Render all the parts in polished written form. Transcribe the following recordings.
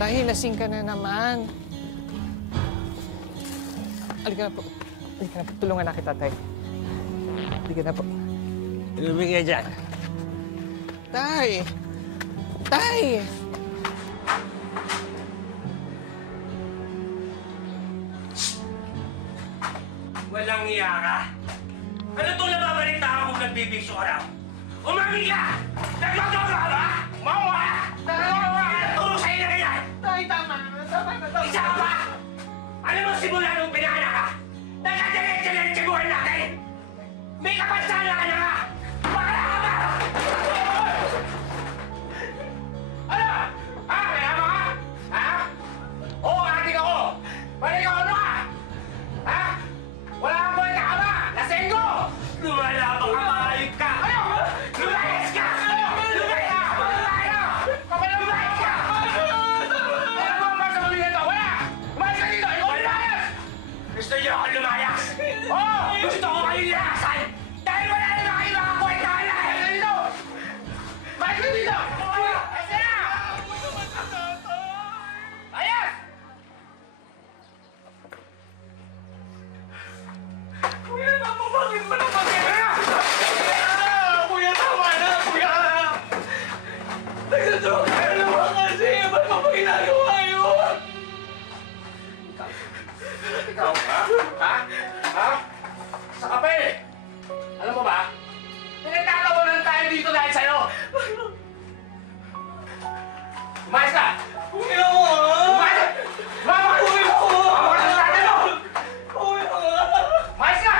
Tay, lasing ka na naman. Halika na po. Halika na po. Tulungan na kita, Tay. Halika na po. Ilumig ka dyan. Tay! Tay! Walang iya ka? Ano itong nababalita ako kung nagbibisyo ka raw? Umami ka! Nagloto ka ba? Mawa! Turo sa'yo na ganyan! Tay, tama na. Tama na. Isa ka ba? Alam mo simula nung pinaanak ka? Nagkadiretso-diretso buhay natin! May kapansala ka na nga! Bakla ka ba? Ano? Ha? Kaya mo ka? Ha? Oo, ating ako! Balik ako ano ka? Ha? Wala kang buhay ka ba? Lasenggo! Lumalabang ka, mahayop ka! Ano? Lumayas ka! Lumayas ka! Lumayas ka! Ano mo ang sa pamilya ito? Wala! Lumayas ka dito! Ikaw lumayas! Gusto niyo ako lumayas? Oo! Gusto ko kayo nilasan! Dahil wala na kayo mga kwentahan na! Lumayas ka dito! Lumayas ka dito! Lumayas ka na! Ayas! Kuya, bakit mo naman kaya? Kuya, tama na! Kuya! Nagdadrog ka na naman kasi! Ba't mo pa ginagawa yun? Ikaw, ha? Ha? Ha? Sa kape! Alam mo ba? Pinagtatawanan tayo dito dahil sa'yo! Umayos ka! Kuya! Umayos! Mama ka! Kuya! Mama ka sa atin mo! Kuya! Umayos ka!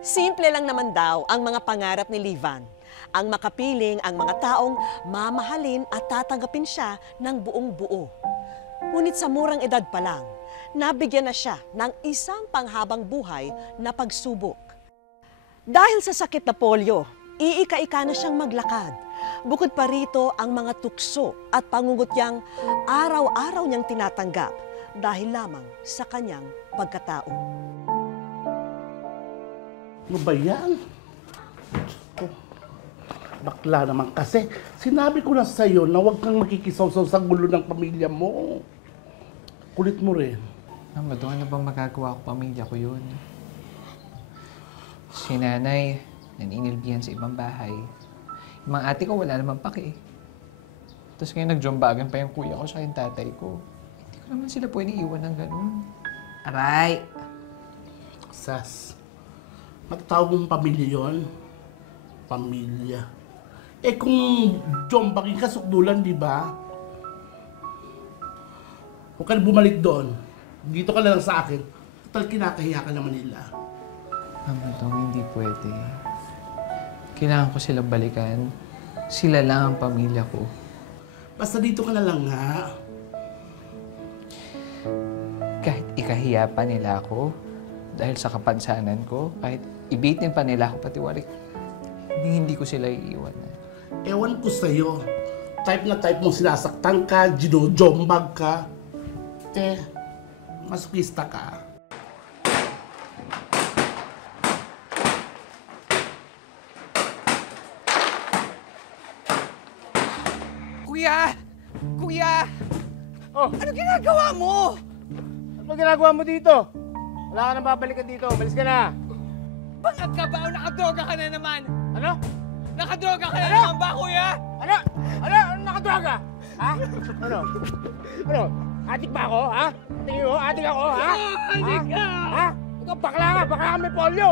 Simple lang naman daw ang mga pangarap ni Livan. Ang makapiling ang mga taong mamahalin at tatanggapin siya ng buong buo. Ngunit sa murang edad pa lang, nabigyan na siya ng isang panghabang buhay na pagsubok. Dahil sa sakit na polio, iika-ika na siyang maglakad. Bukod pa rito ang mga tukso at pangungutyang araw-araw niyang tinatanggap dahil lamang sa kanyang pagkatao. Ano ba yan? Bakla naman kasi. Sinabi ko na sa'yo na huwag kang makikisaw-saw sa gulo ng pamilya mo. Kulit mo rin. Mama, doon ano bang magagawa ko? Pamilya ko yun. Si nanay, naninilbihan sa ibang bahay. Yung mga ate ko, wala naman pake. Tapos ngayon nagjombagan pa yung kuya ko sa yung tatay ko. Hindi ko naman sila pwede iwan ng ganun. Aray! Sas, matatawag mong pamilya yun? Pamilya. Eh kung jombagin ka, sukdulan, di ba? Huwag ka na bumalik doon. Dito ka na lang sa akin. Total, kinakahiya ka naman nila. Mama, Dong, hindi pwede. Kailangan ko silang balikan. Sila lang ang pamilya ko. Basta dito ka na lang nga. Kahit ikahiya pa nila ako, dahil sa kapansanan ko, kahit ibitin pa nila ako patiwarik, hindi ko sila iiwan. Ewan ko sa'yo. Type na type mong sinasaktan ka, ginojombag ka. Eh, masukista ka. Kuya! Kuya! Oh, Ano ginagawa mo? ano ginagawa mo dito? Wala ka nang babalikan dito. Malis ka na. Bangat ka ba o nakadroga ka na naman? Ano? Nakadroga ka na naman ba, kuya? Ano? Ano? Ano nakadroga? Ha? Ano? Ano? Adik ba ako, ha? Tingin mo, adik ako, ha? Adik ka! Ha? Ikaw bakla ka, bakla ka may polio.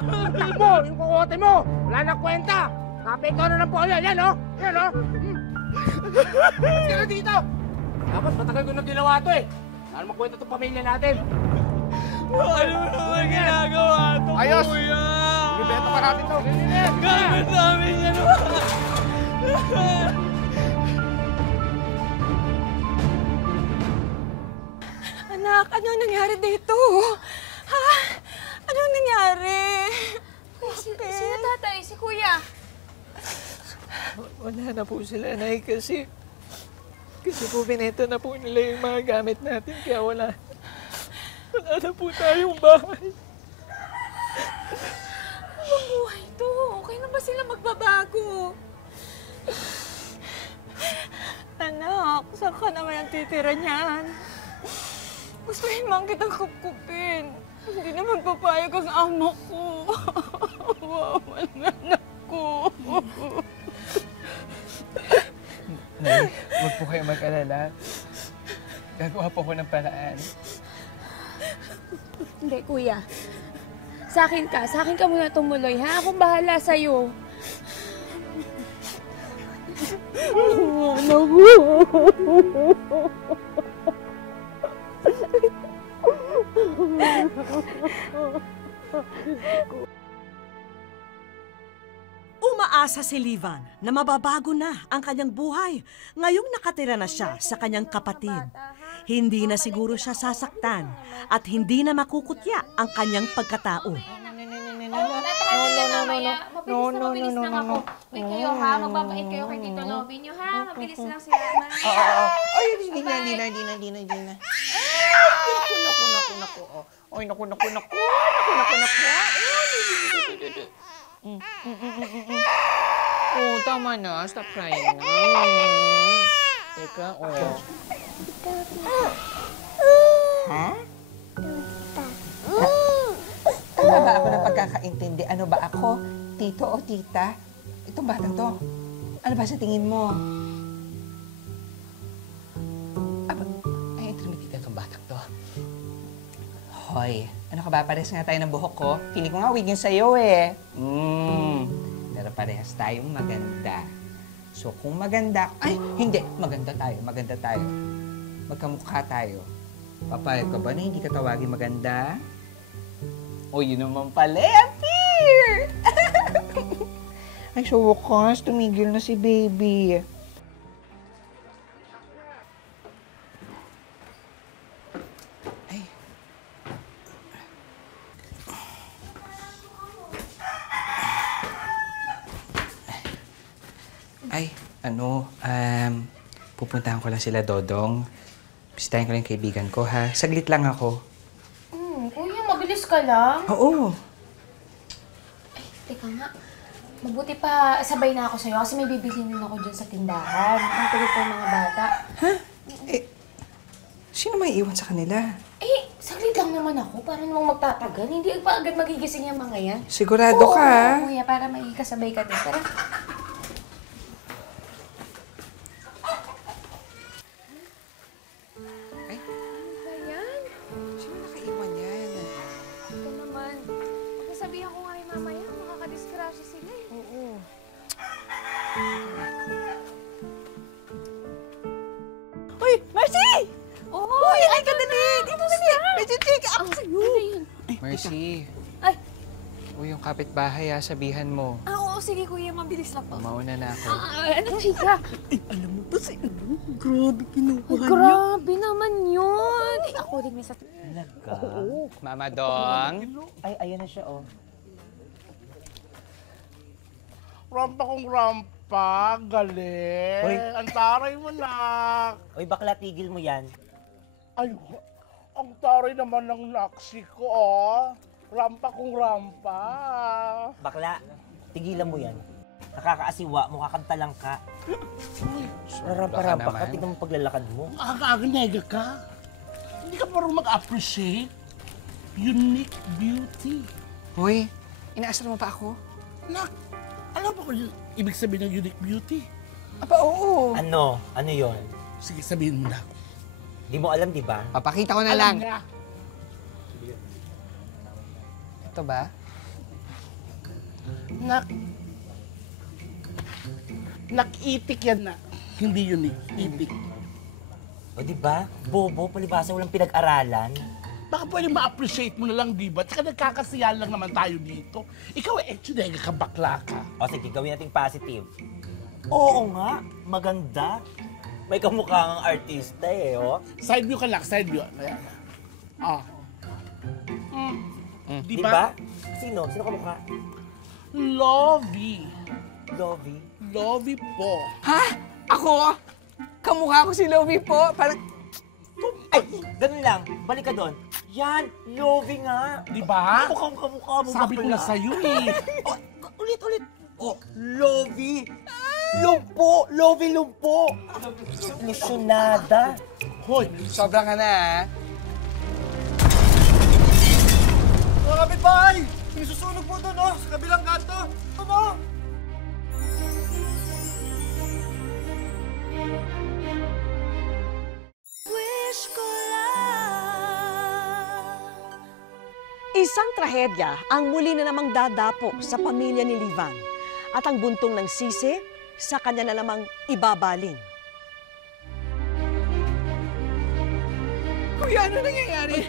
Atak mo, yung kukote mo, wala na kwenta. Kapito na ng polio, yan, oh. Yan, oh. Sino dito? Dapat matagal ko na ginawa to, eh. Lalo makwenta itong pamilya natin. Ano naman ginagawa to, Ayos! kuya? Ibeto pa natin to. Ganyan, Gamit namin yan, Anak, ano nangyari dito? Ha? Anong nangyari? Sino tatay? Si kuya? Wala na po sila, Nay, kasi po binenta na po nila yung mga gamit natin, kaya wala na po tayong bahay. Anong buhay to? Okay na ba sila magbabago? Anak, sa Baka naman ang titira niyan. Gustuhin man kitang kupkupin. Hindi naman papayag ang amo ko. Wawan na anak ko. Nay, huwag po kayo mag-alala. Gagawa po ko ng paraan. Hindi, kuya. Sa akin ka muna tumuloy, ha? Akong bahala sa'yo. Umaasa si Livan na mababago na ang kanyang buhay ngayong nakatira na siya sa kanyang kapatid. Hindi na siguro siya sasaktan at hindi na makukutya ang kanyang pagkatao. Mabilis lang ako. Uy, kayo ha, magbabait kayo kay Tito Nobby nyo ha. Mabilis lang sila. Ay, hindi na. Naku. Ay, naku. Oh, tama na. Stop crying na. Teka, Ha? Tama ba ako ng pagkakaintindi? Ano ba ako? Tito o tita? Itong batang to. Ano ba sa tingin mo? ay, intermitita itong batang to. Hoy, ano ka ba? Pares nga tayo ng buhok ko. Feeling ko nga wig yun sa'yo eh. Pero parehas tayong maganda. So kung maganda, ay hindi, maganda tayo. Magkamukha tayo. Papayag ka ba na hindi ka tawagin maganda? O yun naman pala, appear! Ay, so wakas, tumigil na si baby. Pupuntahan ko lang sila, Dodong. Bisitahin ko lang yung kaibigan ko, ha? Saglit lang ako. Kuya, mabilis ka lang. Oo. Ay, teka nga. Mabuti pa sabay na ako sa'yo kasi may bibilhin din ako dyan sa tindahan. Ang tuloy pa yung mga bata. Ha? Sino may iwan sa kanila? Saglit lang naman ako. Para namang magtatagal. Hindi pa agad magigising yung mga yan. Sigurado ka, ha? Kuya, para may kasabay ka din. Tara. Sabihan ko nga yung mamaya, makakadiskrasya sila eh. Oo. Uy, Mercy! Uy, ay ka dali! Dito dali! Medyo check ako sa'yo! Mercy. Ay! Uy, yung kapitbahay, sabihan mo. Oo, sige kuya, mabilis lang po. Mauna na ako. Ano, chika? Alam mo ba si grabe kinukuha niya. Grabe naman yun! Ako din may sa... Mama Dong. Ay, ayan na siya, oh. Rampa kong rampa, galing. Hoy. Ang taray mo, nak. Oy, bakla, tigil mo yan. Ay, ang taray naman ng naksi ko, oh. Rampa kong rampa. Bakla, tigilan mo yan. Nakakaasiwa, mukha kang talangka. Rampa-rampa ka, naman. tignan mo paglalakad mo. Aga-aga nega ka. Hindi ka parang mag-appreciate unique beauty. Hoy, inaasar mo pa ako? Nak, alam mo kung yung ibig sabihin ng unique beauty? Aba, oo. Ano? Ano yon? Sige, sabihin mo na. Di mo alam, di ba? Papakita ko na Alam lang. niya. Ito ba? Nak-itik yan, nak. Hindi unique, itik. O, di ba? Bobo, palibasa, walang pinag-aralan. Baka pwede ma-appreciate mo na lang, di ba? Tsaka nagkakasiyahan lang naman tayo dito. Ikaw, nega ka, bakla ka. O, sige, gawin natin positive. Oo nga, maganda. May kamukha ng artista eh, oh. Side view ka lang, side view. Ayan. Ah. Di Di ba? ba? Sino? Sino kamukha? Lovey. Lovey. Lovey po. Ha? Ako? Kamukha ko si Lovey po. Parang... Ay, ganun lang. Balik ka doon. Yan, Lovey nga. Di ba? Mukhang kamukha mo, Sabi ko bakla. na sa'yo eh. Oh, ulit. Oh, Lovey. Lumpo! Lovey lumpo! Ilusyonada! Hoy, Sobra ka na, ha? Mga kapitbahay! May susunog po doon, oh! Sa kabilang kanto! Ano? Isang trahedya ang muli na namang dadapo sa pamilya ni Livan at ang buntong ng sisi sa kanya na namang ibabaling. Kuya, ano nangyayari?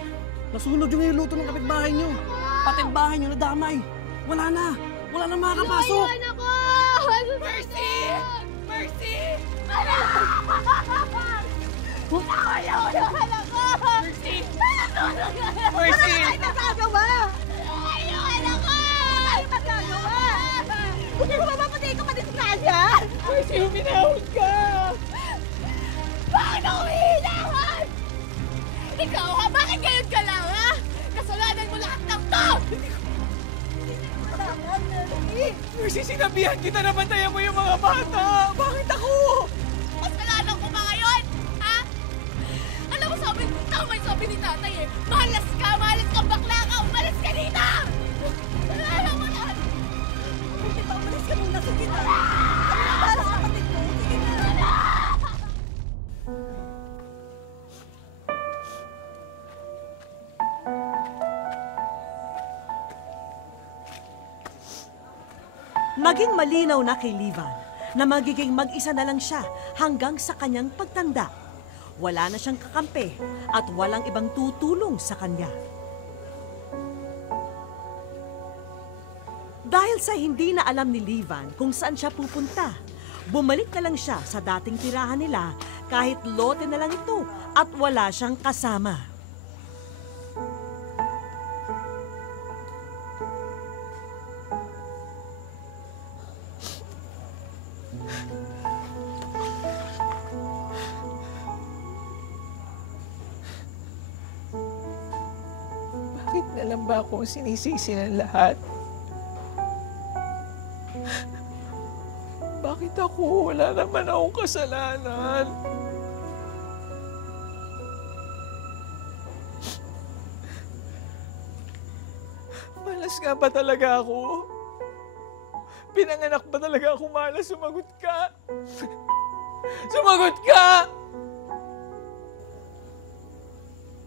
Nasunog yung niluto ng kapitbahay nyo. Pati ang bahay nyo nadamay. Wala na. Wala na makakapasok. ako! Mercy! Mercy! Wala ako! Mercy! Mercy! Nagagawa! Ayun ako! Ay, magagawa! Hindi ko mapapatay ka madisgrasya! Mercy, huminahon ka! Bakit ako huminahon? Ikaw ha? Bakit ngayon ka lang ha? Kasalanan mo lahat ng to! Mercy, sinabihan kita na bantayan mo yung mga bata! Bakit ako? Kasalanan ko ba ngayon? Ha? Alam mo tama yung sabi ni tatay eh. Malas ka bakla ka, umalis ka dito! Kasalanan mo lahat! Hindi pa, umalis ka muna, sige na! Para sa kapatid mo, sige na! Naging malinaw na kay Livan na magiging mag-isa na lang siya hanggang sa kanyang pagtanda. Wala na siyang kakampi at walang ibang tutulong sa kanya. Dahil sa hindi na alam ni Livan kung saan siya pupunta, bumalik na lang siya sa dating tirahan nila kahit lote na lang ito at wala siyang kasama. Bakit na lang ba ako sinisisi ng lahat? Bakit ako? Wala naman akong kasalanan. Malas nga ba talaga ako? Pinanganak ba talaga ako malas? Sumagot ka! Sumagot ka!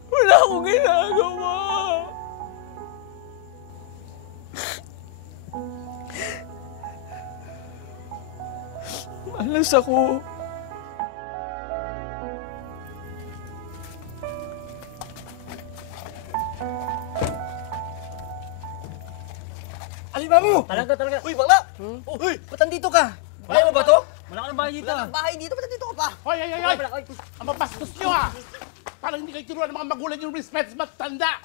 Wala akong ginagawa! Malas ako. Alima mo! Talaga. Uy, bakla! Uy, ba't nandito ka? Kaya mo ba to? Wala ka ng bahay dito. Wala kang bahay dito, ba't nandito ka pa? hoy! Ang mapastos nyo ha! Parang hindi kayo tinuruan ng mga magulang yung respect sa matanda!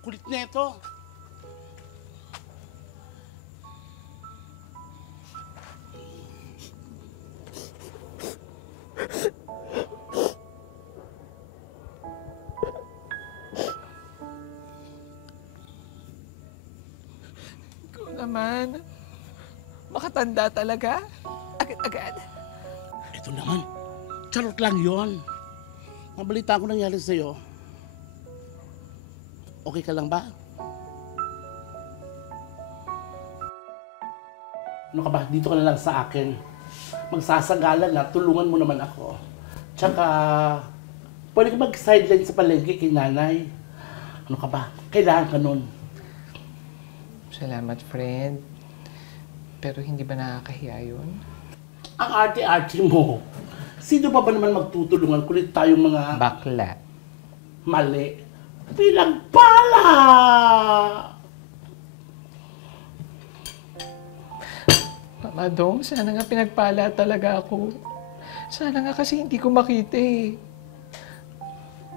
Kulit na ito. Ikaw naman. Makatanda talaga. Agad-agad. Ito naman, charot lang yon. Mabalita ko nangyari sa'yo. Okay ka lang ba? Ano ka ba? Dito ka na lang sa akin. Magsasagalan na, tulungan mo naman ako. Tsaka, pwede ka mag-sideline sa palengke kay nanay. Ano ka ba? Kailangan ka nun. Salamat, friend. Pero hindi ba nakakahiya yun? Ang arte-arte mo. Sino pa ba naman magtutulungan kulit tayong mga Bakla. mali? Bilang pala! Mama Dong, sana nga pinagpala talaga ako. Sana nga kasi hindi ko makita eh.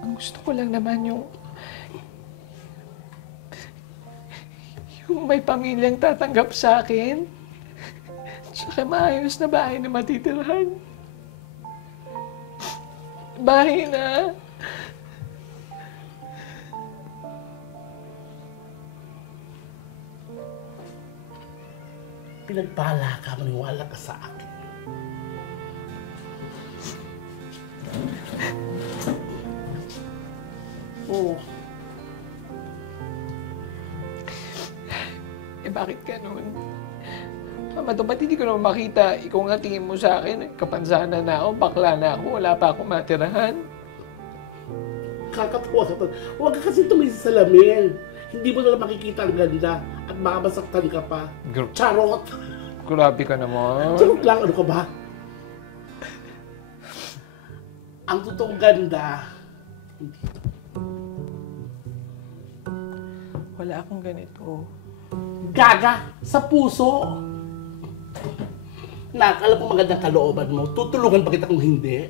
Ang gusto ko lang naman yung may pamilyang tatanggap sa akin. Tsaka maayos na bahay na matitirhan. Bahay na. Pinagpala ka, maniwala ka sa akin. Oo. Eh bakit ganun? Mama, to, ba't hindi ko naman makita? Ikaw nga tingin mo sa akin, kapansanan na ako, bakla na ako, wala pa akong matirahan. Kakatawa ka pa. Huwag ka kasi tumingin sa salamin. Hindi mo na lang makikita ang ganda at baka masaktan ka pa. Charot! Grabe ka naman. Charot lang, ano ka ba? Ang totoong ganda, hindi ito. Wala akong ganito. Gaga! Sa puso! Nak, alam ko magandang kalooban mo. Tutulungan pa kita kung hindi.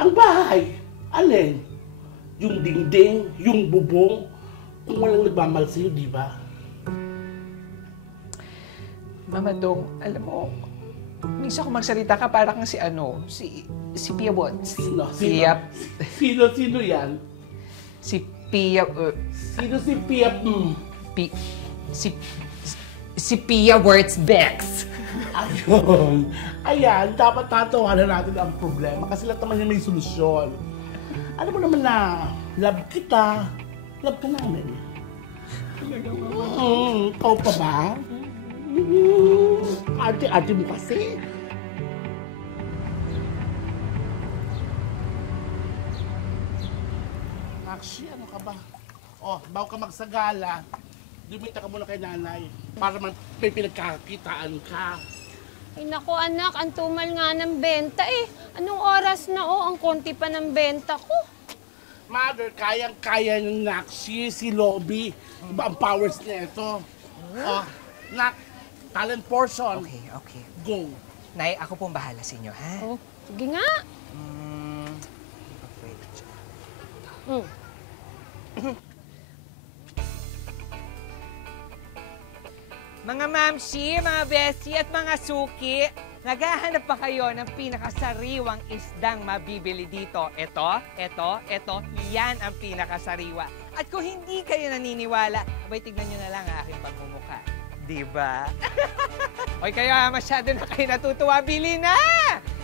Ang bahay, alin? Yung dingding, yung bubong, kung walang nagmamahal sa'yo, di ba? Mama Dong, alam mo, minsan kung magsalita ka, parang si si Pia Bon. Sino yan? Si Pia, Sino si Pia? si Pia Wurtzbex. Ayun. Ayan, dapat tatawanan natin ang problema kasi lahat naman yan may solusyon. Alam mo naman na, love kita. Love ka namin. Ikaw pa ba? Arte-arte mo kasi. Actually, ano ka ba? Oh, bago ka magsagala, dumita ka muna kay nanay para may pinagkakakitaan ka. Ay naku anak, ang tumal nga ng benta eh. Anong oras na ang konti pa ng benta ko. Mother, kayang-kaya ng Nakshi, si Lobby. Iba ang powers niya ito. Oh, Nak, talent portion. Okay. Go. Nay, ako pong bahala sa inyo, ha? Oh, sige nga. Wait. Mga mamsi, mga besi at mga suki, naghahanap pa kayo ng pinakasariwang isdang mabibili dito. Ito, yan ang pinakasariwa. At kung hindi kayo naniniwala, abay tignan nyo na lang ang aking pagmumukha. Diba? Oy, kayo masyado na kayo natutuwa. Bili na!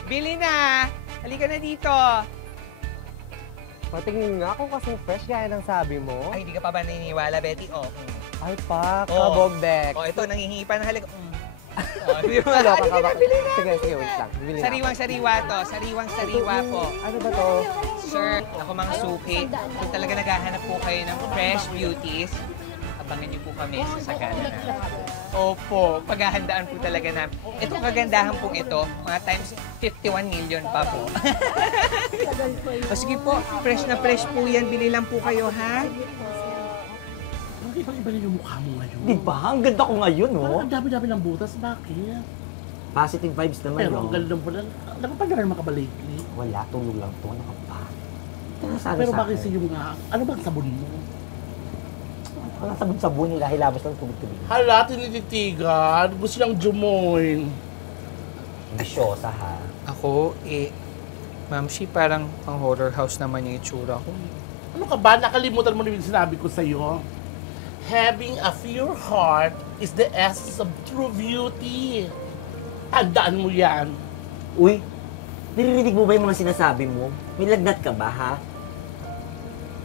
Bili na! Halika na dito. Patingin nga kung kasing fresh gaya ng sabi mo. Ay, hindi ka pa ba naniniwala, Betty? Ay pa, kabogdek. Ito, nangihingi pa ng halaga. Di ba? Ano, bili na! Sige, wait lang. Bibili na ako. Sariwang-sariwa to. Sariwang-sariwa po. Ano ba to? Sir, ako mga suki, kung talaga naghahanap po kayo ng fresh beauties, abangan niyo po kami sa sagana na. Opo, paghahandaan po talaga namin. Itong kagandahan pong ito, mga times 51 million pa po. O sige po, fresh na fresh po yan. Bili lang po kayo, ha? Bakit iba rin yung mukha mo ngayon? Di ba? Ang ganda ko ngayon, Parang oh. ang dami-dami ng butas. Bakit? Positive vibes naman, Pero oh. ang ganda mo lang. Nakapagdaran mo ka ba lately? Wala, tulog lang to. Ano ka ba? Sana Pero sa bakit akin. sa yung nga? Ano bang sabon mo? Ang sabon-sabon nila, hilabas lang tubig-tubig. Hala, tinititigan. Gusto lang jumoin. Bisyosa, ha? Ako, Ma'am, parang pang horror house naman yung itsura ko. Ano ka ba? Nakalimutan mo na yung sinabi ko sa'yo. Having a pure heart is the essence of true beauty. Tandaan mo yan. Uy, niririnig mo ba yung mga sinasabi mo? May lagnat ka ba, ha?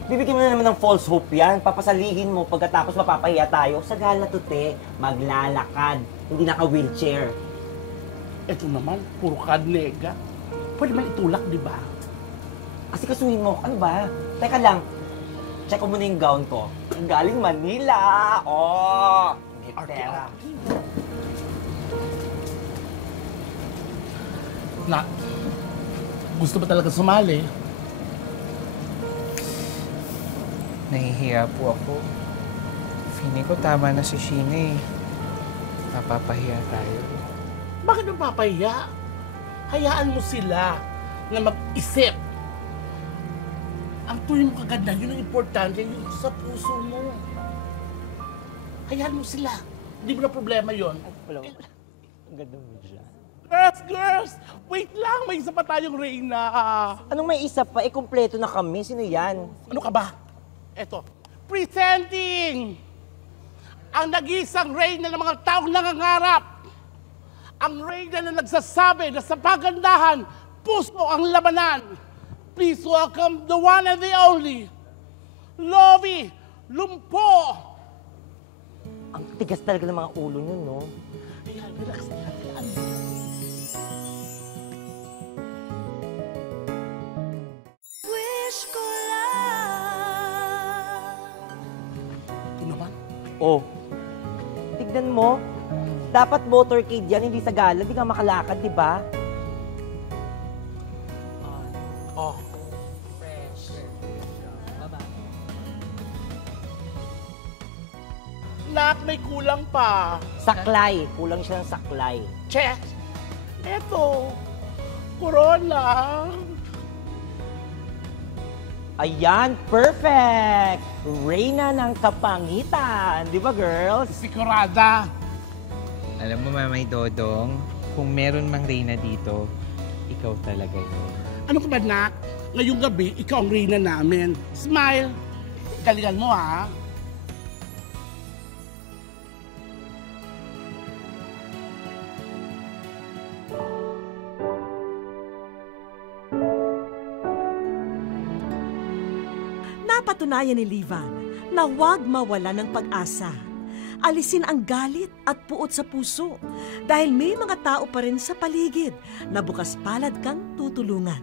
Bibigyan mo na naman ng false hope yan. Papasalihin mo pagkatapos mapapahiya tayo. Sa gala to, te. Maglalakad. Hindi naka-wheelchair. Ito naman, puro kadnega. Pwede man itulak, di ba? Kasi kasuhin mo. Ano ba? Teka lang. Check ko muna yung gown ko. Galing Manila. Oh! Gitera. Na, gusto ba talaga sumali? Nahihiya po ako. Feeling ko tama na si Sheena eh. Napapahiya tayo. Bakit mapapahiya? Hayaan mo sila na mag-isip. Ang tuloy mo kaganda, yun ang importante, yun sa puso mo. Hayaan mo sila. Hindi mo na problema yon. Ang ganda mo dyan. Girls! Wait lang, may isa pa tayong Reyna. Anong may isa pa? Kompleto na kami. Sino yan? Ano ka ba? Eto, presenting ang nag-iisang Reyna ng mga taong nangangarap. Ang reyna na nagsasabi na sa pagandahan, puso ang labanan. Please welcome the one and the only, Lovie Lumpo. Ang tigas talaga ng mga ulo nyo, no? Ayan, relax na yan. Wish ko lang. Ito naman. Oh, tignan mo. Dapat motorcade yan, hindi sa gala. Hindi ka makalakad, di ba? Oh. Nak, may kulang pa. Saklay. Kulang siya ng saklay. Check. Eto. Corona. Ayan, perfect! Reyna ng kapangitan. Di ba, girls? Sigurada. Alam mo, Mamay Dodong, kung meron mang reyna dito, ikaw talaga yun. Ano ka ba, Nak? Ngayong gabi, ikaw ang reyna namin. Smile. Galingan mo, ha? Napatunayan ni Livan na huwag mawala ng pag-asa. Alisin ang galit at puot sa puso dahil may mga tao pa rin sa paligid na bukas palad kang tutulungan.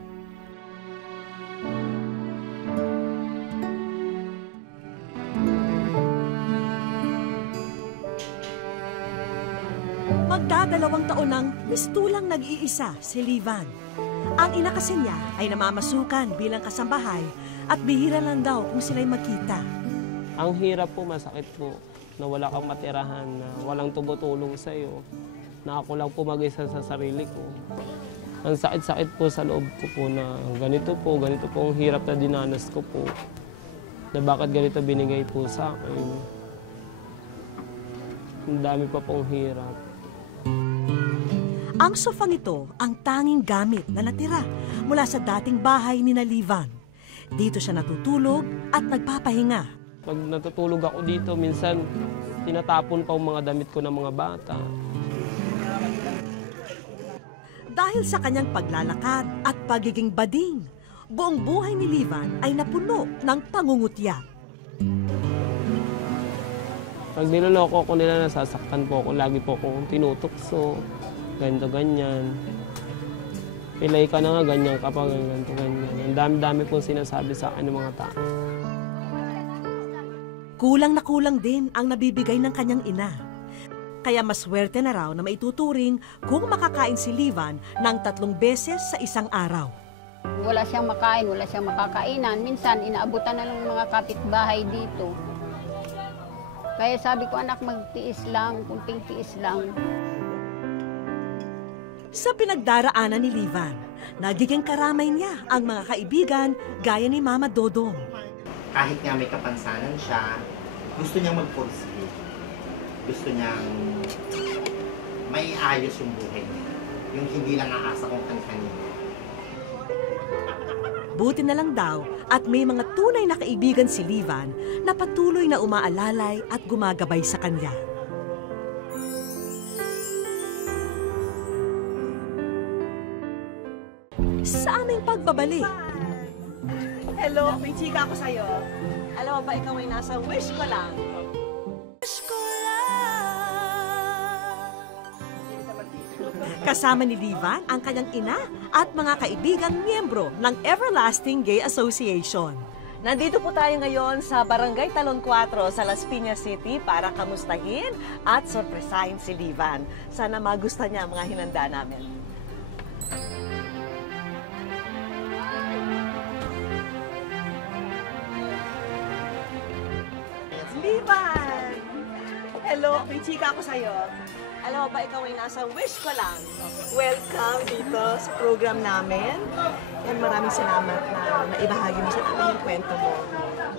Magdadalawang taon nang mistulang nag-iisa si Livan. Ang ina kasi niya ay namamasukan bilang kasambahay at bihira lang daw kung sila'y magkita. Ang hirap po, masakit po, na wala kang matirahan, na walang tumutulong sa'yo, na ako lang po mag-isa sa sarili ko. Ang sakit-sakit po sa loob ko po na ganito po ang hirap na dinanas ko po, na bakit ganito binigay po sa akin. Ang dami pa pong hirap. Ang sofang ito ang tanging gamit na natira mula sa dating bahay ni Livan. Dito siya natutulog at nagpapahinga. Pag natutulog ako dito, minsan tinatapon pa ang mga damit ko ng mga bata. Dahil sa kanyang paglalakad at pagiging bading, buong buhay ni Livan ay napuno ng pangungutya. Pag niloloko ko nila, nasasaktan po ako. Lagi po akong tinutokso, ganito, ganyan. Pilay ka na nga, ganyan ka pa, ganito, ganyan. Ang dami-dami po sinasabi sa akin ng mga tao. Kulang na kulang din ang nabibigay ng kanyang ina. Kaya maswerte na raw na maituturing kung makakain si Livan ng 3 beses sa isang araw. Wala siyang makain, wala siyang makakainan. Minsan, inaabutan na ng mga kapitbahay dito. Kaya sabi ko, anak, magtiis lang, kunting tiis lang. Sa pinagdaraanan ni Livan, nagiging karamay niya ang mga kaibigan gaya ni Mama Dodong. Kahit nga may kapansanan siya, gusto niyang magpursige. Gusto niyang may ayos yung buhay niya. Yung hindi lang aasa kung kanina. Buti na lang daw at may mga tunay na kaibigan si Livan na patuloy na umaalalay at gumagabay sa kanya. Sa aming pagbabalik. Hello, may chika ako sa'yo. Alam mo ba, ikaw ay nasa wish ko lang. Wish ko lang. Kasama ni Livan ang kanyang ina at mga kaibigang miyembro ng Everlasting Gay Association. Nandito po tayo ngayon sa Barangay Talon 4 sa Las Piñas City para kamustahin at sorpresahin si Livan. Sana magustuhan niya ang mga hinanda namin. Livan! Hello, may chika ako sa'yo. Alam mo ba, ikaw ay nasa wish ko lang. Welcome dito sa program namin. And maraming salamat na naibahagi mo sa amin yung kwento mo.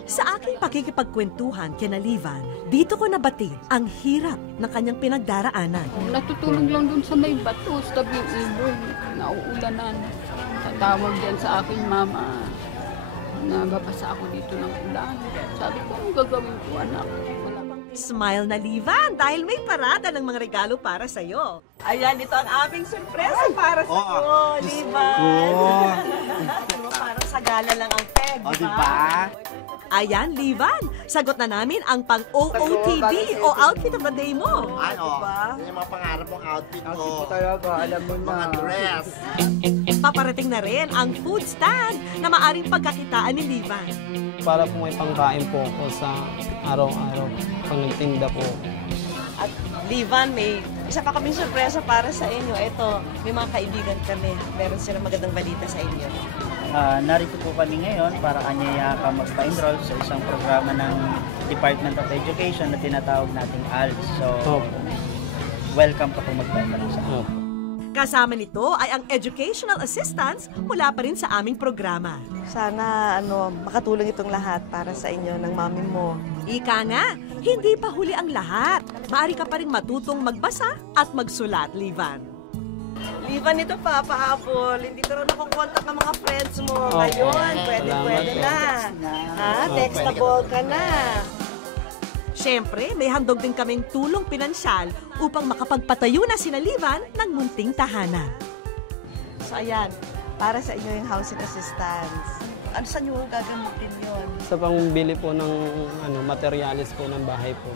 Sa aking pakikipagkwentuhan kina Livan, dito ko nabatid ang hirap ng kanyang pinagdaraanan. Natutulog lang dun sa may bato, sa tabing ibon, nauulanan. Tatawag dyan sa aking mama. Nababasa ako dito ng ulan. Sabi ko, ang gagawin ko, anak? Wala bang Smile na, Livan, dahil may parada ng mga regalo para sa'yo. Ayan, ito ang aming sorpresa para sa'yo, Livan. Parang sa gala lang ang peg, diba? Ayan, Livan, sagot na namin ang pang-OOTD o outfit of the day mo. Ano? Yan yung mga pangarap mong outfit ko. Outfit ko talaga, alam mo na. Mga dress. Paparating na rin ang food stand na maaring pagkakitaan ni Livan. Para po may pangkain po ako sa araw-araw pag nagtinda po. At Livan, may isa pa kaming sorpresa para sa inyo. Ito, may mga kaibigan kami. Meron silang magandang balita sa inyo. Narito po kami ngayon para anyaya ka magpa-enroll sa isang programa ng Department of Education na tinatawag nating ALS. So, welcome ka po magpa-enroll sa ALS. Kasama nito ay ang educational assistance mula pa rin sa aming programa. Sana makatulong itong lahat para sa inyo ng mami mo. Ika nga, hindi pa huli ang lahat. Maaari ka pa rin matutong magbasa at magsulat, Livan. Livan, ito pa, pahabol. Hindi ka rin nakukontak ng mga friends mo. Ngayon, pwede na. Textable ka na. Siyempre, may handog din kaming tulong pinansyal upang makapagpatayo na sina Livan ng munting tahanan. So ayan, para sa inyo yung housing assistance. Ano saan nyo gagamitin yun? Sa pangbili po ng materialis po ng bahay po.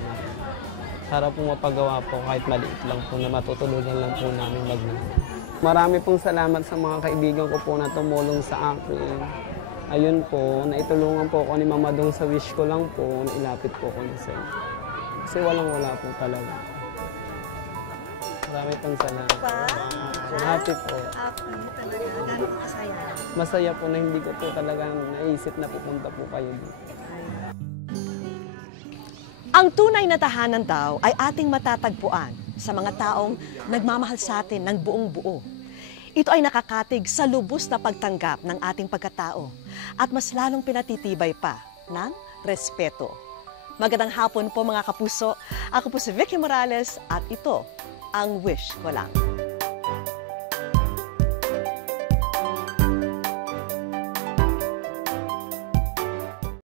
Para po mapagawa po kahit maliit lang po na matutulugan lang po namin magnanay. Marami pong salamat sa mga kaibigan ko po na tumulong sa akin. Ayun po, naitulungan po ako ni Mama Dong sa wish ko lang po, na ilapit po ko na sa inyo. Kasi walang-wala po talaga. Marami pong salamat. Happy po. Happy talaga. Gano'n ka kasaya? Masaya po na hindi ko po talaga naisip na pupunta po kayo dito. Ang tunay na tahanan daw ay ating matatagpuan sa mga taong nagmamahal sa atin ng buong buo. Ito ay nakakatig sa lubos na pagtanggap ng ating pagkatao at mas lalong pinatitibay pa ng respeto. Magandang hapon po mga kapuso. Ako po si Vicky Morales at ito ang Wish Ko Lang.